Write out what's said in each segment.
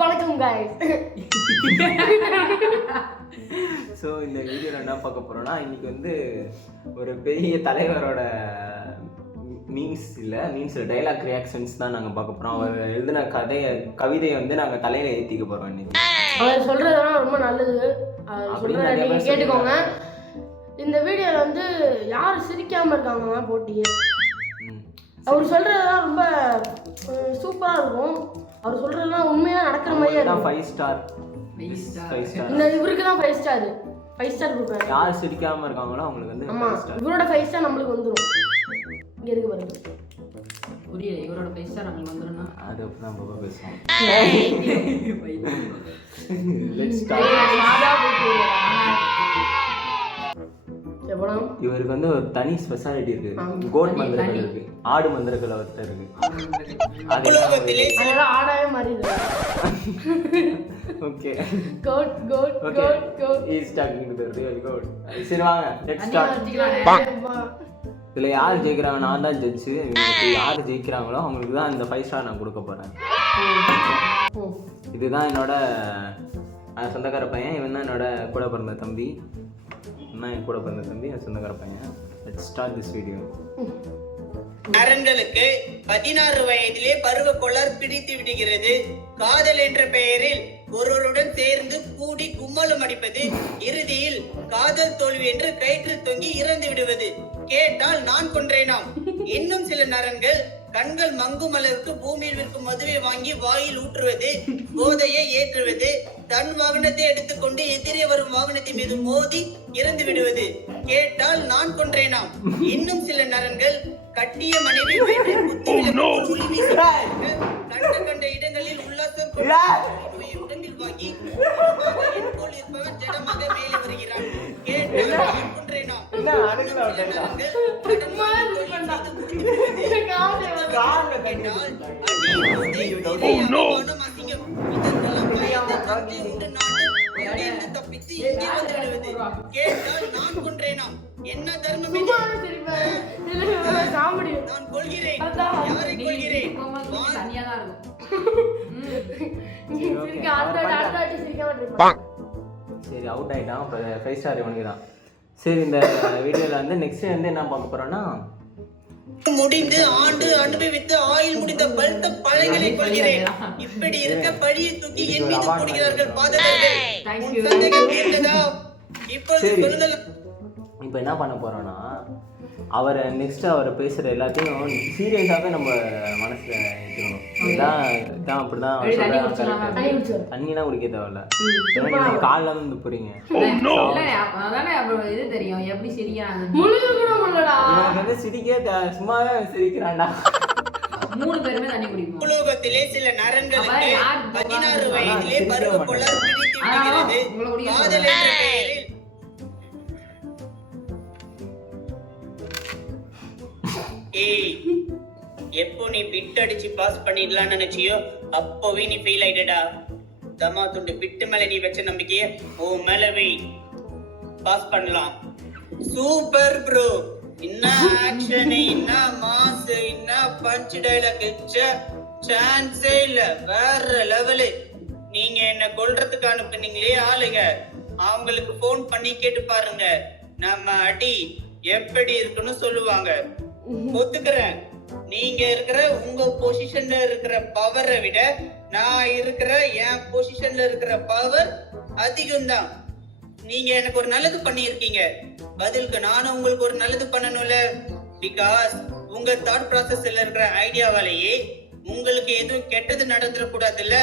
வணக்கம் guys. So இந்த வீடியோவில் என்ன பார்க்க போகிறோம்னா இன்னைக்கு வந்து ஒரு பெரிய தலைவரோட மீன்ஸ் இல்லை மீன்ஸ் டைலாக் ரியாக்ஷன்ஸ் தான் நாங்கள் பார்க்க போகிறோம் அவர் எழுதின கதையை கவிதையை வந்து நாங்கள் தலையில் ஏற்றிக்க போகிறோம் இன்னைக்கு. அவர் சொல்றதெல்லாம் ரொம்ப நல்லது. அவர் அப்படின்னு சொல்றத நிறைய நீங்க பேர் கேட்டுக்கோங்க. இந்த வீடியோல வந்து யார் சிரிக்காம இருக்காங்க போட்டியே. அவர் சொல்றதெல்லாம் ரொம்ப சூப்பரா இருக்கும். அவர் சொல்றதெல்லாம் உண்மையா நடக்கிற மாதிரியே தான் இருக்கும் ஃபைவ் ஸ்டார் ஃபைவ் ஸ்டார் இந்த இவருக்கு தான் ஃபைவ் ஸ்டார் ஃபைவ் ஸ்டார் கொடுப்பேன் யார் சிரிக்காமல் இருக்காங்களோ அவங்களுக்கு வந்து ஆமா. ஃபைவ் ஸ்டார் இவரோட ஃபைவ் ஸ்டார் நம்மளுக்கு வந்துரும். இங்க இருக்கு பாருங்க புரியல இவரோட பைசா நாங்கள் வந்துடும்னா அது தான் பாபா பேசுவோம். லெட் ஸ்டார்ட் இவருக்கு வந்து ஒரு தனி ஸ்பெஷாலிட்டி இருக்கு. கோட் மந்திரங்கள். இருக்கு. ஆடு மந்திரங்கள் அவர்கிட்ட இருக்கு. அது அதனால ஆடாவே மாறிடுது. Okay goat goat okay goat goat is talking to the real goat சரி வாங்க. Let's start. இதுல யார் ஜெயிக்கிறாங்க? நான் தான் ஜட்ஜு இவங்களுக்கு யார் ஜெயிக்கிறாங்களோ அவங்களுக்கு தான் இந்த ஃபைவ் ஸ்டார் நான் கொடுக்க போறேன். இதுதான் என்னோட சொந்தக்கார பையன் இவன் தான் என்னோட கூட பிறந்த தம்பி. இவன் என் கூட பிறந்த தம்பி என் சொந்தக்கார பையன். லெட் ஸ்டார்ட் திஸ் வீடியோ நரன்களுக்கு பதினாறு வயதிலே பருவ கொளர் பிடித்து விடுகிறது. காதல் என்ற பெயரில் ஒருவருடன் சேர்ந்து கூடி கும்மலம் அடிப்பது இறுதியில் காதல் தோல்வி என்று கயிற்று தொங்கி இறந்து விடுவது. கேட்டால் நான் கொன்றேனாம். இன்னும் சில நரன்கள் கண்கள் மங்கு மலருக்கு பூமியில் விற்கும் மதுவை வாங்கி வாயில் ஊற்றுவது போதையை ஏற்றுவது தன் வாகனத்தை எடுத்துக்கொண்டு எதிரே வரும் வாகனத்தின் மீது மோதி இறந்து விடுவது. கேட்டால் நான் கொன்றேனாம் இன்னும் சில நரன்கள் கட்டிய மனைவி ஒளி வீசுவதற்கு கண்ட கண்ட இடங்களில் உல்லாசம் உடம்பில் வாங்கி இதமாக என் போல் இருப்பவன் ஜடமாக மேலே வருகிறான். கேட்டால் நான் கொன்றேனாம். கேட்டால் அடி, அவமானம், அசிங்கம். உண்டு தப்பித்து இங்கே வந்து விடுவது. கேட்டால் நான் கொன்றேனாம் என்ன தர்மம் நான் கொள்கிறேன். யாரை கொள்கிறேன்? சரி அவுட் ஆயிட்டான் இப்போ ஃபைவ் ஸ்டார் இவனுக்கு தான் சரி இந்த வீடியோவில் வந்து நெக்ஸ்ட் வந்து என்ன பார்க்க போறோம்னா முடிந்து ஆண்டு அனுபவித்து ஆயுள் முடிந்த பழுத்த பழங்களை கொள்கிறேன். இப்படி இருக்க பழியை தூக்கி என் மீது போடுகிறார்கள் பாதகர்கள். சந்தேகம் தீர்ந்ததா? இப்பொழுது சரி. இப்போ என்ன பண்ண போறோம்னா அவரை நெக்ஸ்ட் அவர் பேசுற எல்லாத்தையும் சீரியஸாகவே நம்ம மனசுல ஏற்றுக்கணும் இதான் இதான். தண்ணி குடிச்சிரு. தண்ணிலாம் குடிக்க தேவையில்ல. ஏன்னா நீங்க காலைல இல்ல அதானே அப்புறம் இது தெரியும். எப்படி சிரிக்கிறாங்க வந்து சிரிக்க சும்மாவே சிரிக்கிறான்டா. மூணு பேருமே தண்ணி குடிப்போம். பூலோகத்திலே சில நரன்களுக்கு பதினாறு? வயதிலே பருவ கொள்ளர் பிடித்து ஆ, விடுகிறது. உங்களை குடிக்க காதல் என்ற பெயரில் ஏய் எப்போ நீ பிட் அடிச்சு பாஸ் பண்ணிடலாம்னு நினைச்சியோ அப்போவே நீ ஃபெயில் ஆயிட்டடா. தமா துண்டு பிட்டு மேல நீ வச்ச நம்பிக்கைய ஓ மேல வை. பாஸ் பண்ணலாம். சூப்பர் ப்ரோ என்ன ஆக்ஷன் என்ன மாஸ் என்ன பஞ்ச் டைலாக் சான்ஸே இல்ல. வேற லெவலு நீங்க என்ன கொல்றதுக்கு அனுப்புனீங்களே ஆளுங்க. அவங்களுக்கு ஃபோன் பண்ணி கேட்டு பாருங்க. நம்ம அடி எப்படி இருக்குன்னு சொல்லுவாங்க. ஒத்துக்கிறேன். நீங்க இருக்கிற உங்க பொசிஷன்ல இருக்கிற பவரை விட நான் இருக்கிற என் பொசிஷன்ல இருக்கிற பவர் அதிகம்தான். நீங்க எனக்கு ஒரு நல்லது பண்ணியிருக்கீங்க. பதிலுக்கு நானும் உங்களுக்கு ஒரு நல்லது பண்ணணும்ல? பிகாஸ் உங்க தாட் ப்ராசஸ்ல இருக்கிற ஐடியாவாலேயே உங்களுக்கு எதுவும் கெட்டது நடந்துடக்கூடாதுல்ல?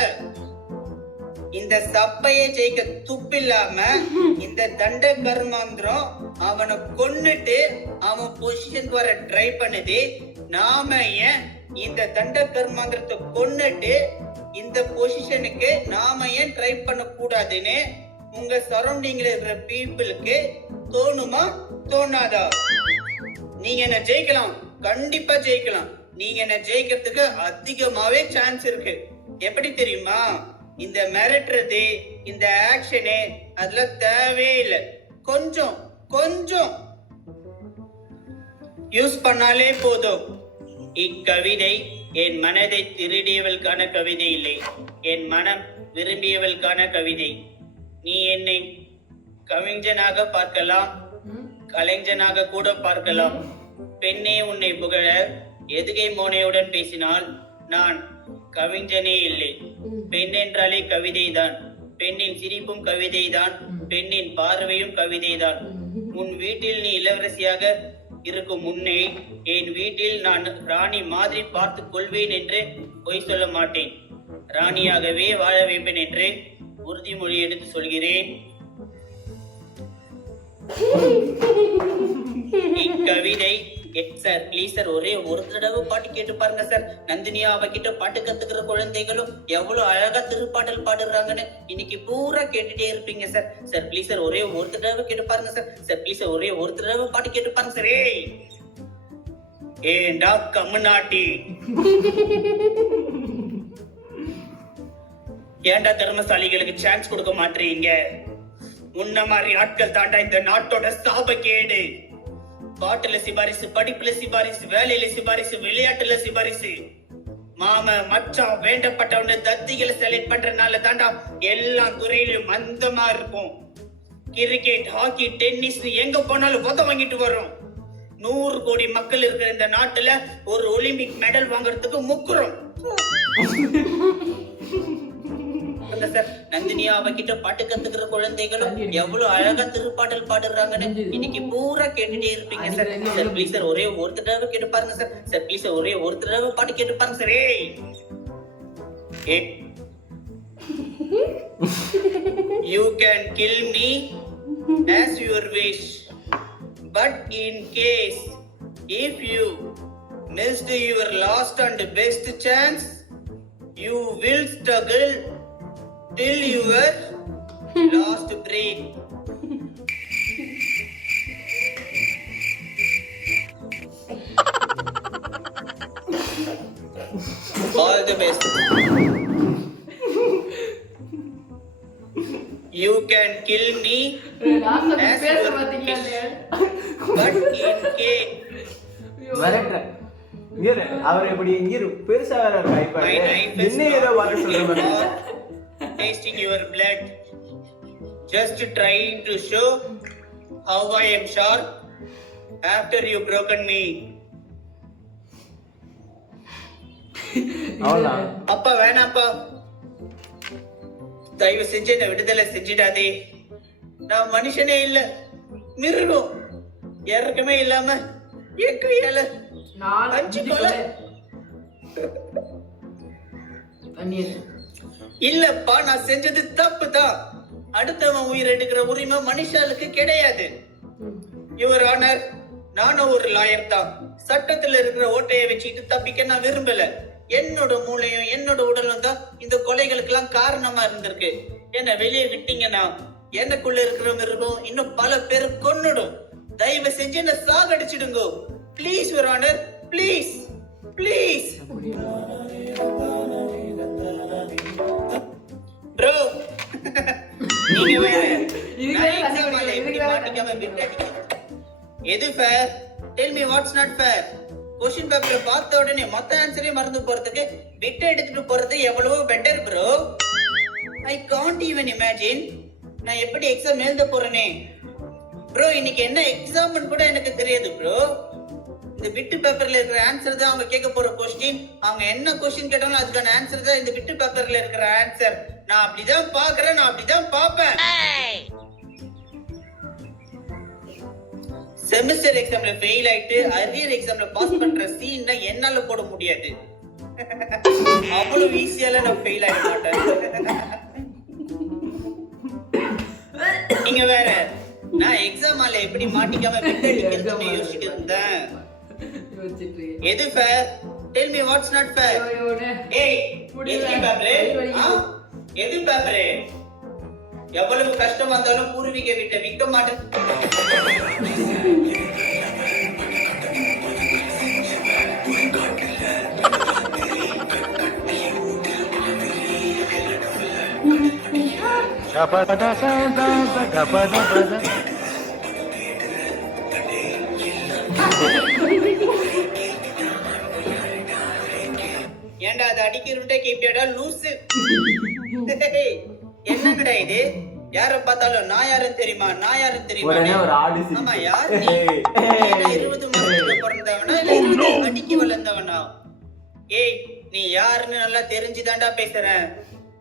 இந்த சப்பையை ஜெயிக்க துப்பில்லாம இந்த தண்ட கர்மாந்திரம் அவனை கொன்னுட்டு அவன் பொசிஷன் வர ட்ரை பண்ணுது. நாம ஏன் இந்த தண்ட கர்மாந்திரத்தை கொன்னுட்டு இந்த பொசிஷனுக்கு நாம ஏன் ட்ரை பண்ண கூடாதுன்னு உங்க சரௌண்டிங்ல இருக்கிற பீப்புளுக்கு தோணுமா? தோணாதா? நீங்க என்ன ஜெயிக்கலாம்? கண்டிப்பா ஜெயிக்கலாம். நீங்க என்ன ஜெயிக்கிறதுக்கு அதிகமாவே சான்ஸ் இருக்கு. எப்படி தெரியுமா? இந்த மிரட்டுறது இந்த ஆக்ஷனு அதெல்லாம் தேவையே இல்லை. கொஞ்சம் கொஞ்சம். யூஸ் பண்ணாலே போதும். இக்கவிதை என் மனதை திருடியவளுக்கான கவிதை இல்லை. என் மனம் விரும்பியவளுக்கான கவிதை. நீ என்னை கவிஞனாக பார்க்கலாம்? கலைஞனாக கூட பார்க்கலாம். பெண்ணே உன்னை புகழ எதுகை மோனையுடன் பேசினால் நான் கவிஞனே இல்லை. பெண் என்றாலே கவிதைதான். பெண்ணின் சிரிப்பும் கவிதைதான். பெண்ணின் பார்வையும் கவிதைதான். உன் வீட்டில் நீ இளவரசியாக இருக்கும் முன்னே என் வீட்டில் நான் ராணி மாதிரி பார்த்து கொள்வேன் என்று பொய் சொல்ல மாட்டேன். ராணியாகவே வாழ வைப்பேன் என்று உறுதிமொழி எடுத்து சொல்கிறேன். இக்கவிதை சார் ப்ளீஸ் சார் ஒரே ஒரு தடவை பாட்டு கேட்டு பாருங்க சார். நந்தினியா அவகிட்ட பாட்டு கத்துக்கிற குழந்தைகளும் எவ்வளவு அழகா திருப்பாடல் பாடுறாங்கன்னு இன்னைக்கு பூரா கேட்டுட்டே இருப்பீங்க சார். சார் ப்ளீஸ் சார் ஒரே ஒரு தடவை கேட்டு பாருங்க சார். சார் ப்ளீஸ் சார் ஒரே ஒரு தடவை பாட்டு கேட்டு பாருங்க சார். ஏய்! ஏண்டா கம்முநாட்டி ஏன்டா திறமசாலிகளுக்கு சான்ஸ் கொடுக்க மாட்டீங்க முன்ன மாதிரி ஆட்கள் தாண்டா இந்த நாட்டோட சாபக்கேடு. பாட்டுல சிபாரிசு படிப்புல சிபாரிசு வேலையில சிபாரிசு விளையாட்டுல சிபாரிசு. மாம மச்சான் வேண்டப்பட்டவன தத்திகளை செலக்ட் பண்றதுனால தாண்டா எல்லா துறையிலும் மந்தமா இருக்கும். கிரிக்கெட் ஹாக்கி டென்னிஸ் எங்க போனாலும் உத வாங்கிட்டு வர்றோம். நூறு கோடி மக்கள் இருக்கிற இந்த நாட்டுல ஒரு ஒலிம்பிக் மெடல் வாங்குறதுக்கு முக்குறோம். பாருங்க சார் நந்தினியா அவகிட்ட பாட்டு கத்துக்கிற குழந்தைகளும் எவ்வளவு அழகா திருப்பாடல் பாடுறாங்கன்னு இன்னைக்கு பூரா கேட்டுட்டே இருப்பீங்க சார் சார் ப்ளீஸ் சார் ஒரே ஒரு தடவை கேட்டு பாருங்க சார் சார் ப்ளீஸ் சார் ஒரே ஒரு தடவை பாட்டு கேட்டு பாருங்க சார் ஏய். you can kill me as your wish but in case if you missed your last and best chance you will struggle till your last breath all the best you can kill me லாஸ்ட்ல As பேச your பாத்தீங்களா wish. இல்லையா? but in case மிரட்டுற. இங்க அவர் இப்படி இங்க பெருசா வேற இருக்கா இப்ப? My knife is என்ன ஏதோ பார்க்க சொல்ற மாதிரி. Tasting your blood. Just trying to show how I am sharp after you broken me. அப்பா வேணாப்பா தயவு செஞ்சு என்ன விடுதலை செஞ்சிடாதே நான் மனுஷனே இல்ல மிருகம் இறக்கமே இல்லாம என் கையால நாலு அஞ்சு அஞ்சு கொலை. இல்லப்பா நான் செஞ்சது தப்பு தான் அடுத்தவன் உயிர் எடுக்கிற உரிமை மனுஷாளுக்கு கிடையாது. யுவர் ஆனர் நானும் ஒரு லாயர் தான். சட்டத்துல இருக்கிற ஓட்டையை வச்சுக்கிட்டு தப்பிக்க நான் விரும்பல. என்னோட மூளையும் என்னோட உடலும் தான் இந்த கொலைகளுக்கு எல்லாம் காரணமா இருந்திருக்கு. என்ன வெளியே விட்டீங்கன்னா எனக்குள்ள இருக்கிற மிருகம் இன்னும் பல பேர் கொன்னுடும். தயவு செஞ்சு என்ன சாகடிச்சிடுங்க. Please your honour please please எது fair tell me what's not fair question பேப்பரை பார்த்த உடனே மொத்த ஆன்சரையும் மறந்து போறதுக்கு பிட் எடுத்துட்டு போறது எவ்வளவோ better bro I can't even imagine நான் எப்படி எக்ஸாம் எழுத போறேனே? ப்ரோ இன்னைக்கு என்ன எக்ஸாம்னு கூட எனக்கு தெரியாது ப்ரோ இந்த பிட்டு பேப்பர்ல இருக்கிற ஆன்சர் தான் அவங்க கேட்க போற கொஸ்டின் அவங்க என்ன கொஸ்டின் கேட்டாலும் அதுக்கான ஆன்சர் தான் இந்த பிட்டு பேப்பர்ல இருக்கிற ஆன்சர் நான் அப்படிதான் பாக்குறேன் நான் அப்படிதான் பாப்பேன் செமஸ்டர் எக்ஸாம்ல ஃபெயில் ஆயிட்டு அரியர் எக்ஸாம்ல பாஸ் பண்ற சீன் என்னால போட முடியாது. அவ்வளவு ஈஸியால நான் ஃபெயில் ஆக மாட்டேன். நீங்க வேற நான் எக்ஸாம் ஹால்ல எப்படி மாட்டிக்காம பிட் அடிக்கிறதுன்னு யோசிச்சுட்டு இருந்தேன். எது fair tell me what's not fair ஏய் கை வலிக்குது. எது பேப்பரு எவ்வளவு கஷ்டம் வந்தாலும் பூர்வீக வீட்டை விற்க மாட்டேன். ஏண்டா அதை அடிக்கிறவன்ட்ட கேப்பியாடா? லூசு. என்னங்கடா இது. யார பார்த்தாலும் நான் யாருன்னு தெரியுமா? நான் யாருன்னு தெரியுமா? உடனே ஒரு ஆடு ஆமா சிரிப்பு. யார்? நீ. ஏய், நீ என்ன இருபது மாசத்துல பிறந்தவனா இல்ல இருபது அடிக்கு வளர்ந்தவனா? ஏய் நீ யாருன்னு நல்லா தெரிஞ்சுதான்டா பேசுறேன்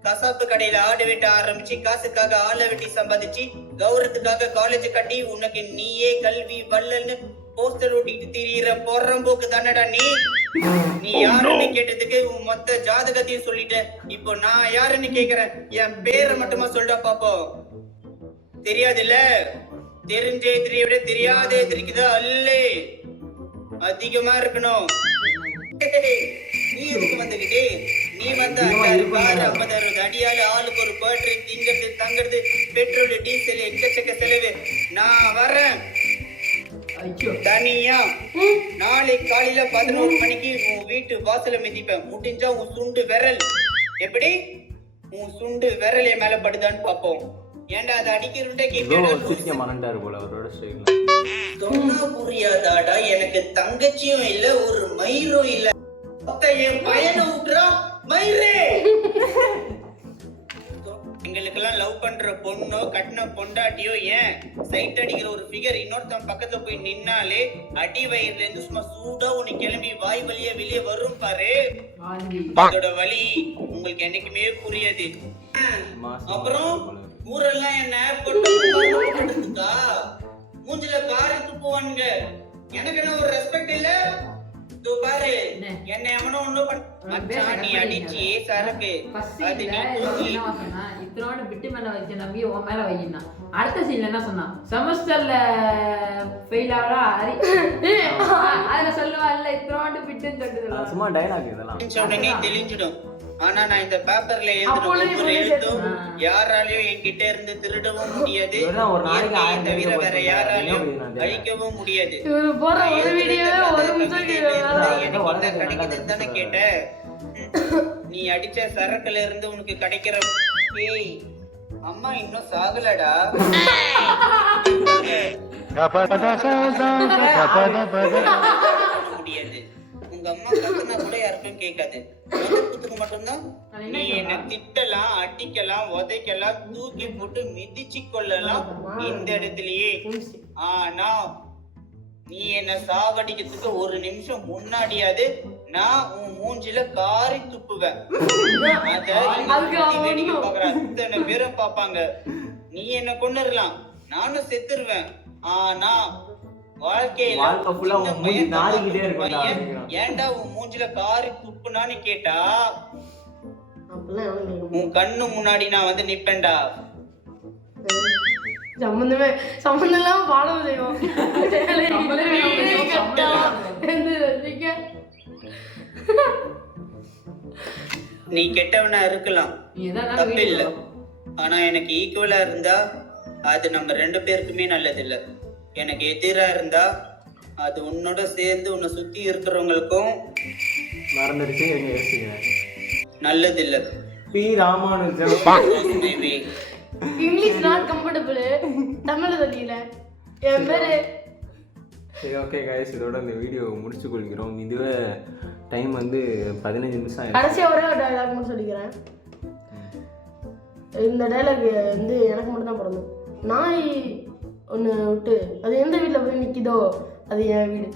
கசாப்பு கடையில ஆடு வெட்ட ஆரம்பிச்சு காசுக்காக ஆளை வெட்டி சம்பாதிச்சு கௌரவத்துக்காக காலேஜ் கட்டி உனக்கு நீயே கல்வி வள்ளல்னு போஸ்டர் ஓட்டிட்டு திரியிற போறம்போக்கு தானடா நீ? நீ யாருன்னு கேட்டதுக்கு உன் மொத்த ஜாதகத்தையும் சொல்லிட்ட இப்போ நான் யாருன்னு கேக்குறேன்? என் பேரை மட்டுமா சொல்டா பாப்போம் தெரியாதுல்ல? தெரிஞ்சே தெரிய விட தெரியாதே தெரிக்குதா அல்லே. அதிகமா இருக்கணும். நீ எதுக்கு வந்துகிட்டே? நீ வந்த அஞ்சாறு பாரு ஐம்பது அறுபது அடியால ஆளுக்கு ஒரு பேட்டரி திங்கிறது தங்குறது பெட்ரோல் டீசல் எக்கச்சக்க செலவு. நான் வரேன். தனியா? நாளை காலையில பதினோரு மணிக்கு உன் வீட்டு வாசல மிதிப்பேன். முடிஞ்சா உன் சுண்டு விரல். எப்படி? உன் சுண்டு விரல் என் மேல படுதான்னு பாப்போம் ஏன்டா அதை சிரிக்க மறந்துட்டாரு போல அவரோட சொன்னா புரியாதாடா. எனக்கு தங்கச்சியும் இல்ல ஒரு மயிரும் இல்ல. அப்ப என் பையனை விட்டுறா. மயிரே. எங்களுக்கெல்லாம் லவ் பண்ற பொண்ணோ கட்டின பொண்டாட்டியோ ஏன்? சைட் அடிக்கிற ஒரு ஃபிகர் இன்னொருத்தன் பக்கத்துல போய் நின்னாலே அடி வயிறுல இருந்து சும்மா சூடா உனக்கு கிளம்பி வாய் வழியா வெளியே வரும் பாரு. அதோட வலி உங்களுக்கு என்னைக்குமே புரியாது. அப்புறம் ஊரெல்லாம் என்ன? பொட்டு மூஞ்சில காரி துப்புவானுங்க எனக்கு என்ன ஒரு ரெஸ்பெக்ட் இல்ல? பாரு. என்ன? என்ன எவனோ ஒண்ணும் பண்ண மச்சான் நீ அடிச்சு சரக்கு. ஃபர்ஸ்ட் அது சீன்ல நீ தூக்கி என்ன சொன்னா? இத்தனோட பிட்டு மேல வைக்க நம்பி உன் மேல வைக்கினா அடுத்த சீன்ல என்ன சொன்னான் செமஸ்டர்ல ஃபெயில் ஆகலாம் அரி அதுல சொல்லுவாள்ல இத்தனோண்டு பிட்டுன்னு சொல்லிட்டு சும்மா டைலாக் இதெல்லாம். தெரிஞ்ச உடனே தெளிஞ்சிடும். ஆனா நான் இந்த பேப்பர்ல ஆ. யாராலையும் என்கிட்ட இருந்து திருடவும் முடியாது தவிர வேற. யாராலையும்? அழிக்கவும் முடியாது கிடைக்குதுன்னு தானே. கேட்ட நீ அடிச்ச சரக்குல இருந்து உனக்கு கிடைக்கிற ஏய் அம்மா இன்னும் சாகலடா பண்ண கேட்காது. குத்துக்கு மட்டும்தான்? நீ என்ன திட்டலாம் அடிக்கலாம் உதைக்கலாம் தூக்கி போட்டு மிதிச்சு கொள்ளலாம் இந்த இடத்துலயே. ஆனா நீ என்ன சாவடிக்கிறதுக்கு ஒரு நிமிஷம் முன்னாடியாவது நான் உன் மூஞ்சில காரி துப்புவேன். அத்தனை பேரும் பார்ப்பாங்க. நீ என்ன கொண்டுடலாம் நானும் செத்துருவேன். ஆனா வாழ்க்கையில வாழ்க்கை ஆ உன் மூஞ்சி. ஏன்டா உன் மூஞ்சில காரி துப்புனான்னு கேட்டா. உன் கண்ணு முன்னாடி நான் வந்து நிப்பேன்டா. சம்பந்தமே இல்லாம பாடம் செய்வோம்? நீ கெட்டவனா இருக்கலாம். நீ எதா தப்பு இல்ல ஆனா எனக்கு ஈக்குவலா இருந்தா அது நம்ம ரெண்டு பேருக்குமே நல்லது இல்ல எனக்கு எதிரா இருந்தா அது உன்னோட சேர்ந்து உன்னை சுத்தி இருக்கிறவங்களுக்கும் மறந்துடுச்சு எங்க யோசிக்கிறேன் நல்லது இல்ல P. Ramanujam. English not comfortable தமிழ்ல தெரியல என் பேரு சரி ஓகே கைஸ் இதோட இந்த வீடியோ முடிச்சு கொள்கிறோம். இதுவே டைம் வந்து பதினஞ்சு நிமிஷம் ஆயிடுச்சு. கடைசியா ஒரே ஒரு மட்டும் சொல்லிக்கிறேன். இந்த டைலாக் வந்து எனக்கு மட்டும் தான் பிறந்தது நாய் ஒன்று விட்டு. அது எந்த வீட்டில் போய் நிற்கிதோ அது என் வீடு.